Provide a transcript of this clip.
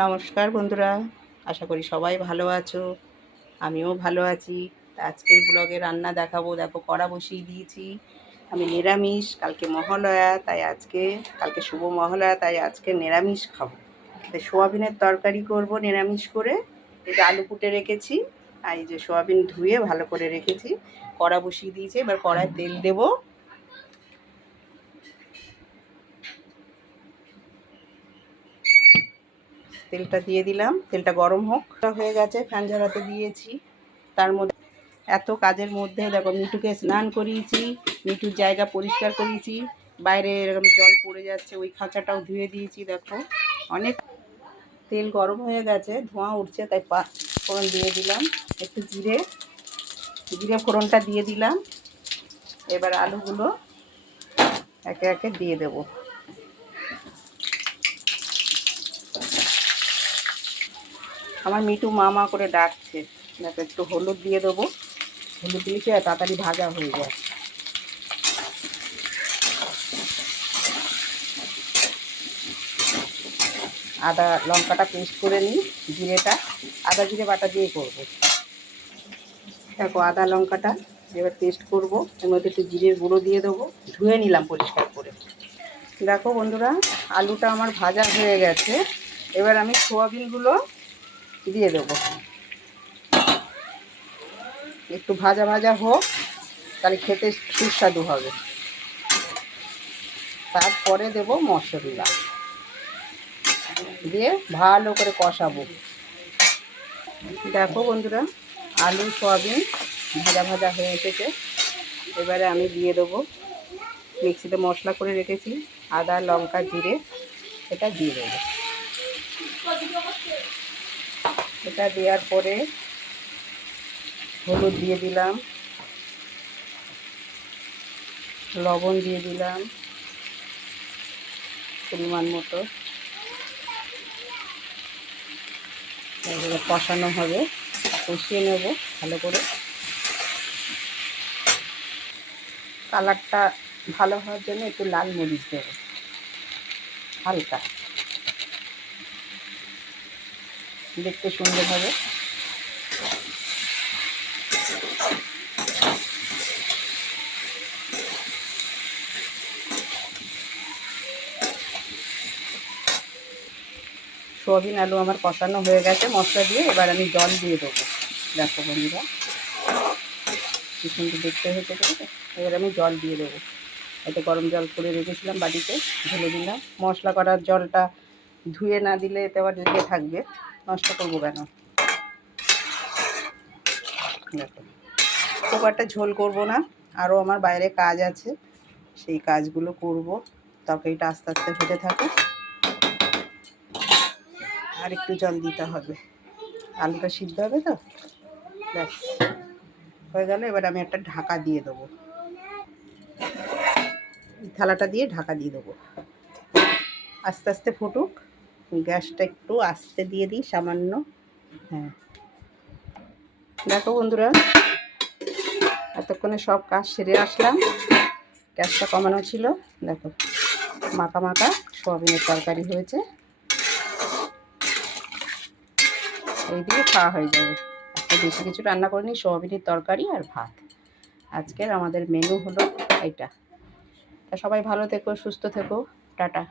নমস্কার বন্ধুরা, আশা করি সবাই ভালো আছো। আমিও ভালো আছি। আজকের ব্লগে রান্না দেখাবো। দেখো, কড়া বসিয়ে দিয়েছি। আমি নিরামিষ, কালকে মহালয়া, তাই কালকে শুভ মহালয়া, তাই আজকে নিরামিষ খাবো। তাই সোয়াবিনের তরকারি করব নিরামিষ করে। এই যে আলু কুটে রেখেছি, আর এই যে সোয়াবিন ধুয়ে ভালো করে রেখেছি। কড়া বসিয়ে দিয়েছি, এবার কড়ায় তেল দেবো। তেলটা দিয়ে দিলাম, তেলটা গরম হোক। হয়ে গেছে, ফ্যান ঝরাতে দিয়েছি। তার মধ্যে এত কাজের মধ্যে দেখো, মিঠুকে স্নান করিয়েছি, মিঠুর জায়গা পরিষ্কার করিয়েছি, বাইরে এরকম জল পড়ে যাচ্ছে, ওই খাঁচাটাও ধুয়ে দিয়েছি। দেখো, অনেক। তেল গরম হয়ে গেছে, ধোঁয়া উঠছে, তাই ফোড়ন দিয়ে দিলাম। একটু জিরে ফোড়নটা দিয়ে দিলাম। এবার আলুগুলো একে একে দিয়ে দেব। আমার মিঠু মা মা করে ডাকছে। দেখো, একটু হলুদ দিয়ে দেবো। হলুদ দিয়েছি আর তাড়াতাড়ি ভাজা হয়ে যায়। আদা লঙ্কাটা পেস্ট করে নিই, জিরেটা আদা জিরে বাটা দিয়ে করব। দেখো, আদা লঙ্কাটা এবার পেস্ট করব। এর মধ্যে একটু জিরের গুঁড়ো দিয়ে দেবো, ধুয়ে নিলাম পরিষ্কার করে। দেখো বন্ধুরা, আলুটা আমার ভাজা হয়ে গেছে। এবার আমি সোয়াবিনগুলো দিয়ে দেবো। একটু ভাজা ভাজা হোক, তাহলে খেতে সুস্বাদু হবে। তারপরে দেব মশলা দিয়ে ভালো করে কষাবো। দেখো বন্ধুরা, আলু সোয়াবিন ভাজা ভাজা হয়ে এসেছে। এবারে আমি দিয়ে দেবো মিক্সিতে মশলা করে রেখেছি, আদা লঙ্কা জিরে, এটা দিয়ে দেবো। এটা দেওয়ার পরে হলুদ দিয়ে দিলাম, লবণ দিয়ে দিলাম পরিমাণ মতো। তারপরে কষানো হবে, কষিয়ে নেব ভালো করে। কালারটা ভালো হওয়ার জন্য একটু লাল মরিচ দেব হালকা, দেখতে সুন্দর হবে। সোয়াবিন আলু আমার কষানো হয়ে গেছে মশলা দিয়ে। এবার আমি জল দিয়ে দেবো। দেখো বন্ধুরা, কি সুন্দর দেখতে হয়েছে। এবার আমি জল দিয়ে দেবো। এতে গরম জল করে রেখেছিলাম বাড়িতে, ঢেলে দিলাম। মশলা করার জলটা ধুয়ে না দিলে এতে আবার লেগে থাকবে, নষ্ট করবো কেন। দেখো, খুব একটা ঝোল করবো না, আরও আমার বাইরে কাজ আছে, সেই কাজগুলো করব। তরকারিটা আস্তে আস্তে হতে থাকে। আর একটু জল দিতে হবে, আলুটা সিদ্ধ হবে তো। ব্যাস, হয়ে গেল। এবার আমি একটা ঢাকা দিয়ে দেবো, থালাটা দিয়ে ঢাকা দিয়ে দেবো। আস্তে আস্তে ফুটুক, গ্যাসটা একটু আস্তে দিয়ে দিই সামান্য। হ্যাঁ, দেখো বন্ধুরা, এতক্ষণে সব কাজ সেরে আসলাম। গ্যাসটা কমানো ছিল। দেখো, মাখা মাখা সোয়াবিনের তরকারি হয়েছে। এই দিয়ে খাওয়া হয়ে যাবে। আজকে বেশি কিছু রান্না করিনি, সোয়াবিনের তরকারি আর ভাত। আজকের আমাদের মেনু হলো এইটা। তা সবাই ভালো থেকো, সুস্থ থেকো, টাটা।